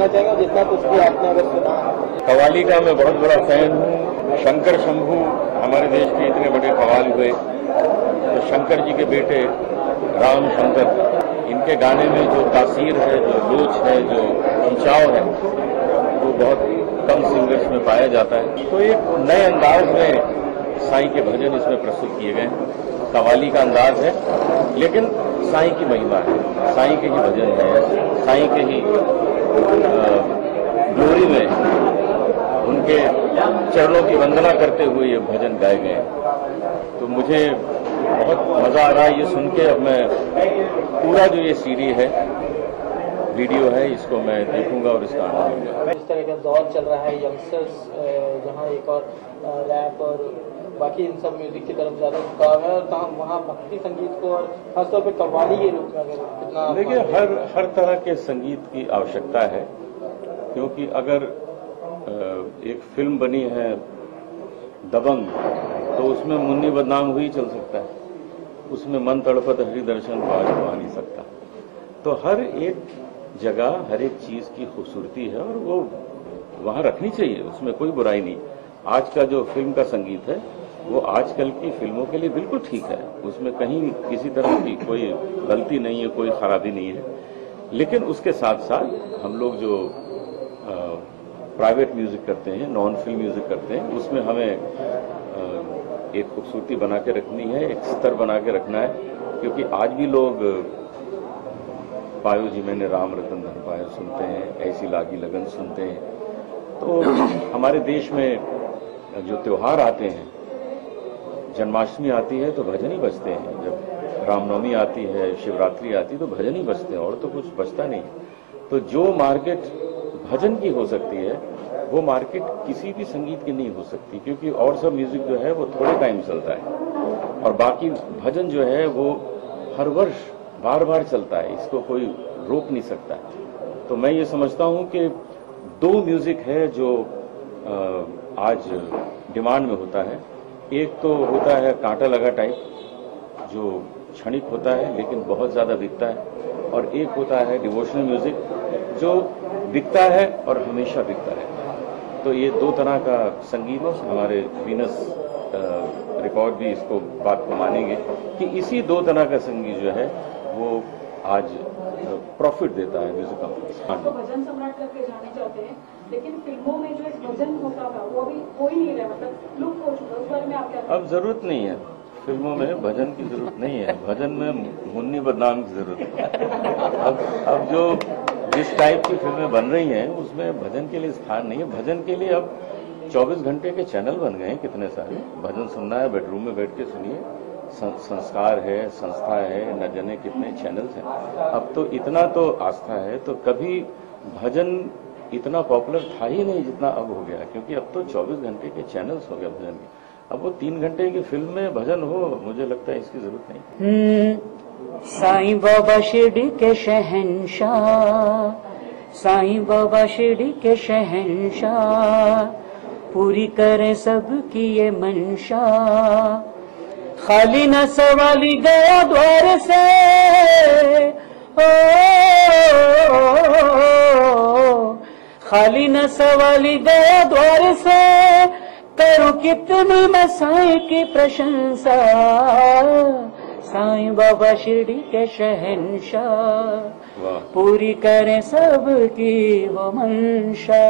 कहना चाहेंगे जितना कुछ भी आपने अगर सुना? कव्वाली का मैं बहुत बड़ा फैन हूँ। शंकर शंभू हमारे देश के इतने बड़े कव्वाल हुए, तो शंकर जी के बेटे राम शंकर, इनके गाने में जो तासीर है, जो लोच है, जो खिंचाव है, वो बहुत कम सिंगर्स में पाया जाता है। तो एक नए अंदाज में साईं के भजन इसमें प्रस्तुत किए गए हैं। कव्वाली का अंदाज है, लेकिन साईं की महिमा है, साईं के ही भजन है, साईं के ही ग्लोरी में उनके चरणों की वंदना करते हुए ये भजन गाए गए हैं। तो मुझे बहुत मजा आ रहा है ये सुन के। अब मैं पूरा जो ये सीडी है, वीडियो है, इसको मैं देखूंगा और इसका आनंद लूंगा। इस तरह का दौर चल रहा है यंगस्टर्स जहाँ एक और रैप और बाकी इन सब म्यूजिक की तरफ ज्यादा झुकाव है, और वहाँ भक्ति संगीत को और खासतौर पे कव्वाली के रूप में अगर कितना देखिए, हर तरह के संगीत की आवश्यकता है, क्योंकि अगर एक फिल्म बनी है दबंग, तो उसमें मुन्नी बदनाम हुई चल सकता है, उसमें मन तड़पत हरि दर्शन को आज आ नहीं सकता। तो हर एक जगह हर एक चीज की खूबसूरती है और वो वहां रखनी चाहिए, उसमें कोई बुराई नहीं। आज का जो फिल्म का संगीत है वो आजकल की फिल्मों के लिए बिल्कुल ठीक है, उसमें कहीं किसी तरह की कोई गलती नहीं है, कोई खराबी नहीं है। लेकिन उसके साथ साथ हम लोग जो प्राइवेट म्यूजिक करते हैं, नॉन फिल्म म्यूजिक करते हैं, उसमें हमें एक खूबसूरती बना के रखनी है, एक स्तर बना के रखना है। क्योंकि आज भी लोग पायो जी मैंने राम रतन धन पायो सुनते हैं, ऐसी लागी लगन सुनते हैं। तो हमारे देश में जो त्योहार आते हैं, जन्माष्टमी आती है तो भजन ही बजते हैं, जब रामनवमी आती है, शिवरात्रि आती है तो भजन ही बजते हैं, और तो कुछ बजता नहीं। तो जो मार्केट भजन की हो सकती है वो मार्केट किसी भी संगीत की नहीं हो सकती, क्योंकि और सब म्यूजिक जो है वो थोड़े टाइम चलता है और बाकी भजन जो है वो हर वर्ष बार बार चलता है, इसको कोई रोक नहीं सकता। तो मैं ये समझता हूं कि दो म्यूजिक है जो आज डिमांड में होता है। एक तो होता है कांटा लगा टाइप, जो क्षणिक होता है लेकिन बहुत ज्यादा बिकता है, और एक होता है डिवोशनल म्यूजिक जो बिकता है और हमेशा बिकता है। तो ये दो तरह का संगीत, हमारे वीनस रिकॉर्ड भी इसको बात को मानेंगे कि इसी दो तरह का संगीत जो है वो आज प्रॉफिट देता है म्यूजिक कंपनी। तो भजन सम्राट करके जाने चाहते हैं, लेकिन फिल्मों में जो एक भजन होता था वो अभी हो ही नहीं रहा, मतलब लुप्त हो चुका है। उस बारे में आप क्या? अब जरूरत नहीं है, फिल्मों में भजन की जरूरत नहीं है, भजन में मुन्नी बदनाम की जरूरत है। अब जो जिस टाइप की फिल्में बन रही हैं उसमें भजन के लिए स्थान नहीं है। भजन के लिए अब 24 घंटे के चैनल बन गए हैं कितने सारे। भजन सुनना है बेडरूम में बैठ के सुनिए, संस्कार है, संस्था है, न जाने कितने चैनल्स हैं। अब तो इतना तो आस्था है, तो कभी भजन इतना पॉपुलर था ही नहीं जितना अब हो गया, क्योंकि अब तो 24 घंटे के चैनल्स हो गए भजन के। अब वो 3 घंटे की फिल्म में भजन हो, मुझे लगता है इसकी जरूरत नहीं। साईं बाबा शिरडी के शहंशाह, साईं बाबा शिरडी के शहंशाह, पूरी करे सबकी ये मंशा। खाली न सवाली गया द्वार से, खाली न सवाली गया द्वार से, करूं कितनी मैं साईं की प्रशंसा। साईं बाबा शिरडी के शहंशाह, पूरी करें सबकी वो मंशा।